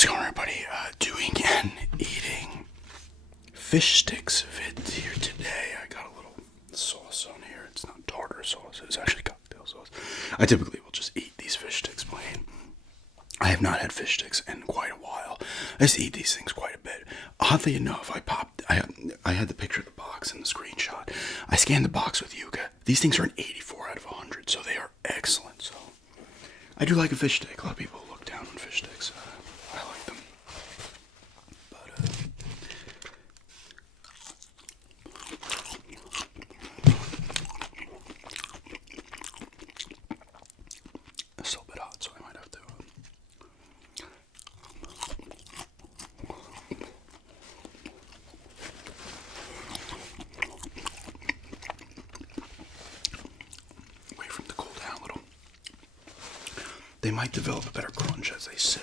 How's it going, everybody? Doing and eating fish sticks vid here today. I got a little sauce on here. It's not tartar sauce. It's actually cocktail sauce. I typically will just eat these fish sticks plain. I have not had fish sticks in quite a while. I just eat these things quite a bit. Oddly enough, I had the picture of the box and the screenshot. I scanned the box with Yuka. These things are an 84 out of 100, so they are excellent. So I do like a fish stick. A lot of people look down on fish sticks. I like them. But, it's still a bit hot, so I might have to. Wait for them to cool down a little. They might develop a better crunch as they sit.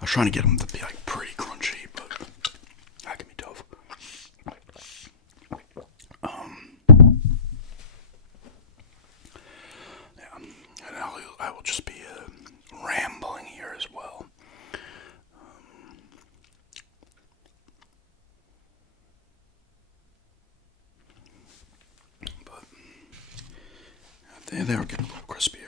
I was trying to get them to be like pretty crunchy, but that can be tough. Yeah, and I will just be rambling here as well. But they were getting a little crispier.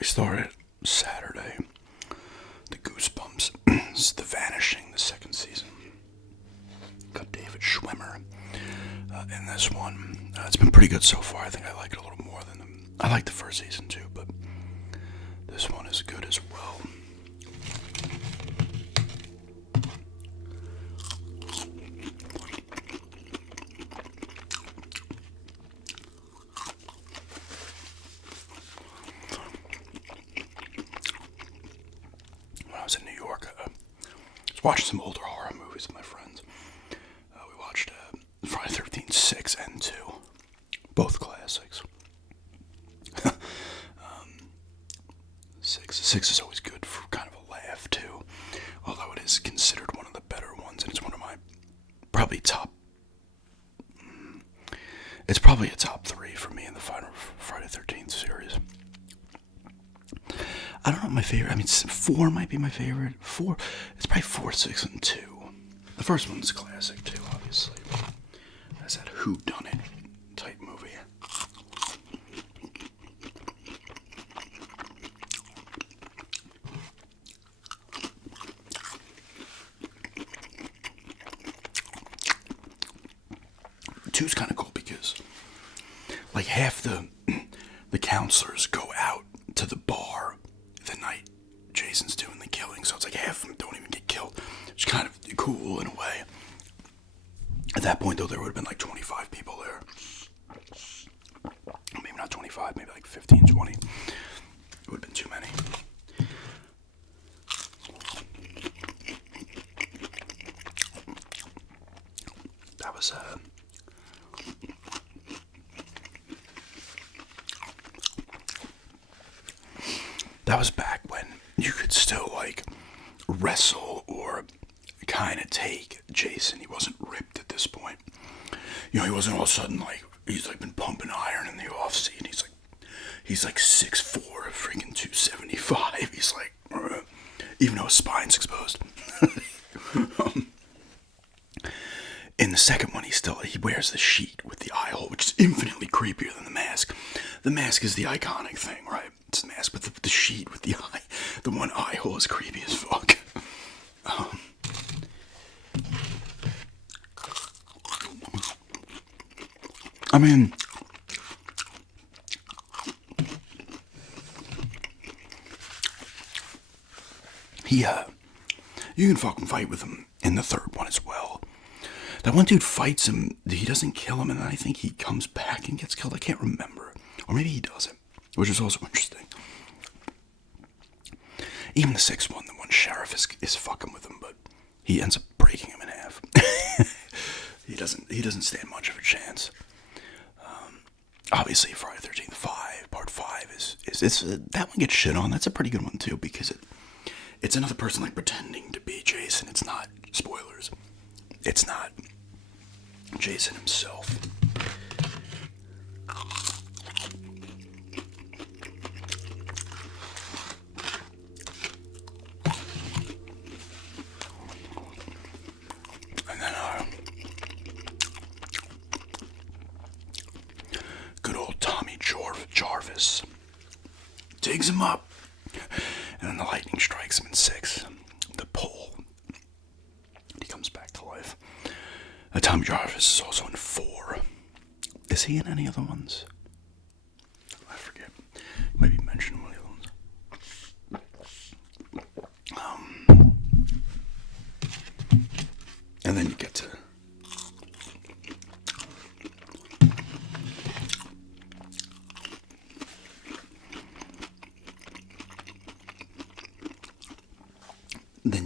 We started Saturday, the Goosebumps, The Vanishing, the second season. Got David Schwimmer in this one. It's been pretty good so far. I think I like it a little more than I liked the first season too, but this one is good as well. I was in New York. I was watching some older horror movies with my friends. We watched Friday the 13th 6 and 2. Both classics. 6 is always good for kind of a laugh, too. Although it is considered one of the better ones, and it's one of my probably top... It's probably a top 3 for me in the final Friday the 13th series. I don't know my favorite. I mean, 4 might be my favorite. 4, it's probably 4, 6, and 2. The first one's classic too, obviously. That's that whodunit type movie. Two's kind of cool because, like, half the counselors go out to the bar the night Jason's doing the killing, so it's like half of them don't even get killed. It's kind of cool in a way. At that point, though, there would have been like 25 people there. Maybe not 25, maybe like 15, 20. It would have been too many. That was back when you could still, like, wrestle or kind of take Jason. He wasn't ripped at this point. You know, he wasn't all of a sudden, like, he's, like, been pumping iron in the off-season. He's like 6'4", freaking 275. He's like, even though his spine's exposed. In the second one, he wears the sheet with the eye hole, which is infinitely creepier than the mask. The mask is the iconic thing, right? It's the mask, but the sheet with the eye, the one eye hole is creepy as fuck. I mean, you can fucking fight with him in the third one as well. That one dude fights him. He doesn't kill him, and then I think he comes back and gets killed. I can't remember. Or maybe he doesn't, which is also interesting. Even the sixth one, the one sheriff is fucking with him, but he ends up breaking him in half. He doesn't stand much of a chance. Obviously, Friday the 13th 5, Part 5 is that one gets shit on. That's a pretty good one too, because it's another person like pretending to be Jason. It's not, spoilers, it's not Jason himself. And then good old Tommy Jarvis digs him up, and then the lightning strikes him in 6. The pole. He comes back to life. Tommy Jarvis is also in 4. Is he in any other ones? I forget. Maybe mention one of the other ones. And then you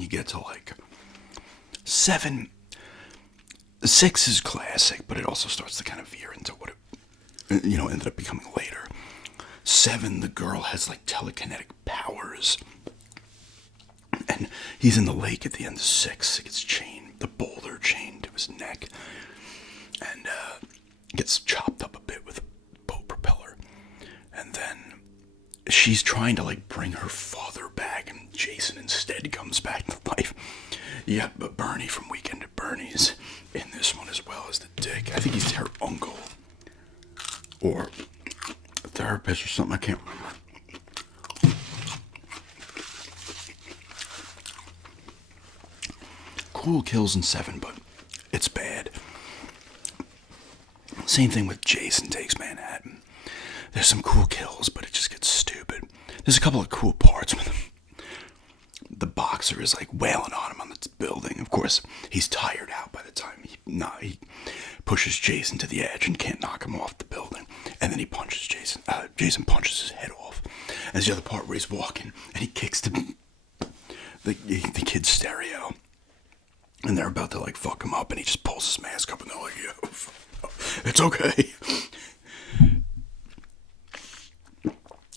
get to like 7. 6 is classic, but it also starts to kind of veer into what it, ended up becoming later. 7, the girl has like telekinetic powers, and he's in the lake at the end of 6. He gets chained, the boulder chained to his neck, and gets chopped up a bit with a boat propeller, and then she's trying to like bring her father back, and Jason instead comes back to life. You got Bernie from Weekend at Bernie's in this one, as well as the dick. I think he's her uncle or a therapist or something. I can't remember. Cool kills in 7, but it's bad. Same thing with Jason Takes Manhattan. There's some cool kills, but it just gets stupid. There's a couple of cool parts with him. The boxer is like wailing on him on the building. Of course, he's tired out by the time he pushes Jason to the edge and can't knock him off the building. And then he punches Jason. Jason punches his head off. And there's the other part where he's walking and he kicks the kid's stereo. And they're about to like fuck him up, and he just pulls his mask up, and they're like, "Yo, it's okay."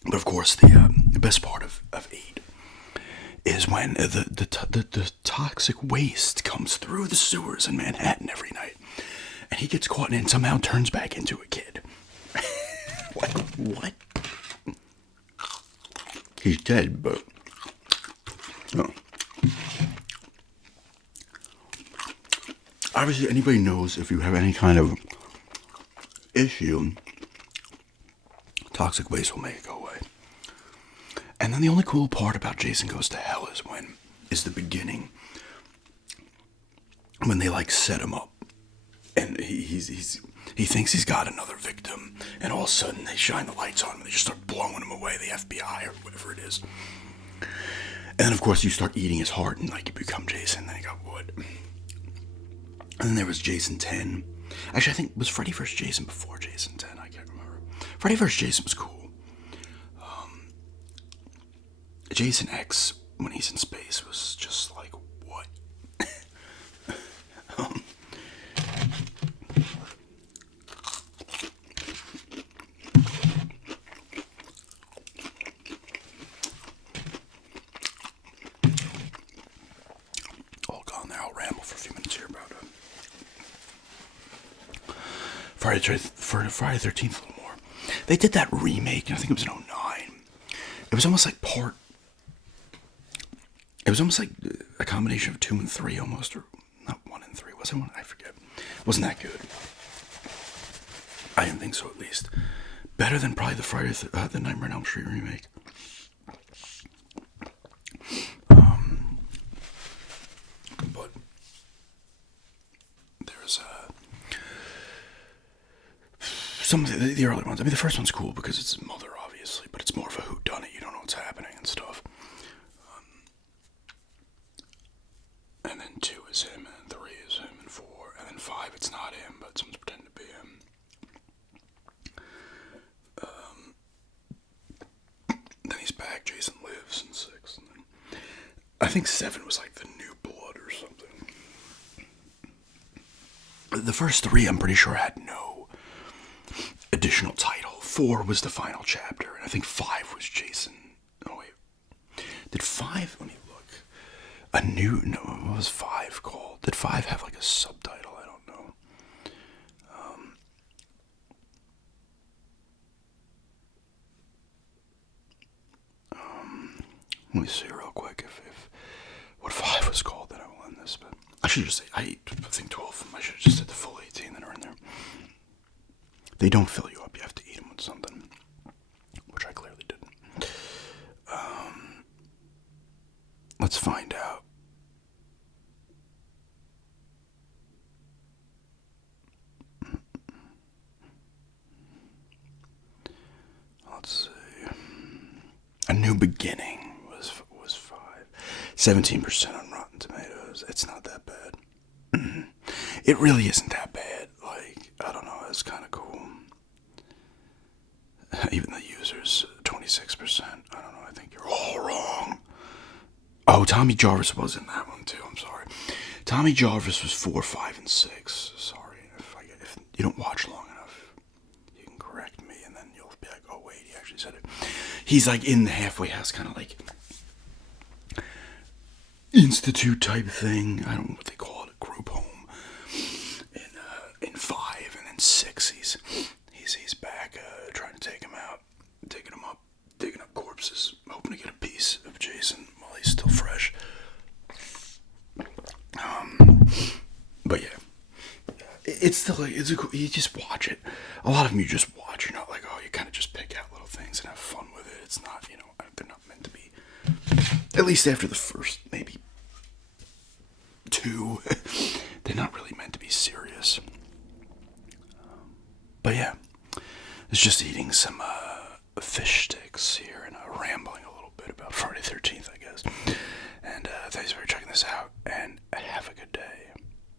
But of course, the best part of 8 is when the toxic waste comes through the sewers in Manhattan every night, and he gets caught in it and somehow turns back into a kid. What? He's dead, but no. Obviously, anybody knows if you have any kind of issue, toxic waste will make it go away. And then the only cool part about Jason Goes to Hell is the beginning, when they like set him up, and he thinks he's got another victim, and all of a sudden they shine the lights on him and they just start blowing him away, the FBI or whatever it is. And then of course you start eating his heart, and like you become Jason. Then you got wood. And then there was Jason 10. Actually, I think it was Freddy vs. Jason before Jason 10. I can't remember. Freddy vs. Jason was cool. Jason X, when he's in space, was just like, what? All gone there. I'll ramble for a few minutes here about Friday the 13th a little more. They did that remake, and I think it was in 2009. It was almost like It was almost like a combination of 2 and 3, almost, or not 1 and 3. Was it 1? I forget. It wasn't that good. I didn't think so, at least. Better than probably the Nightmare on Elm Street remake. But there's some of the early ones. I mean, the first one's cool because it's his mother, obviously, but it's more of a whodunit. You don't know what's happening and stuff. And then 2 is him, and 3 is him, and 4, and then 5 think 7 was like the new blood or something. The first 3, I'm pretty sure, had no additional title. 4 was the final chapter, and I think 5 was Jason. Oh wait, did 5? Let me look. What was 5 called? Did 5 have like a subtitle? I don't know. Let me see real quick if what 5 was called. Then I will end this. But I should just say I think 12 of them. I should have just said the full 18 that are in there. They don't fill you up. You have to eat them with something, which I clearly didn't. Let's find out. Let's see. A New Beginning was 5. 17% on Rotten Tomatoes. It's not that bad. It really isn't that bad. Like, I don't know, it's kind of cool. Even the users, 26%. I don't know, I think you're all wrong. Oh, Tommy Jarvis was in that one too, I'm sorry. Tommy Jarvis was 4, 5, and 6. Sorry, if you don't watch long enough, you can correct me and then you'll be like, oh wait, he actually said it. He's like in the halfway house, kind of like institute type thing. I don't know what they call it, a group home. In 5, and then 6, he's back trying to take him out, digging up corpses, hoping to get a piece of Jason while he's still fresh. But yeah, it's still like you just watch it. A lot of them you just watch. You're not like, oh, you kind of just pick out little things and have fun with it. It's not, they're not meant to be. At least after the first maybe 2, they're not really meant to be serious. But yeah, it's just eating some fish sticks here.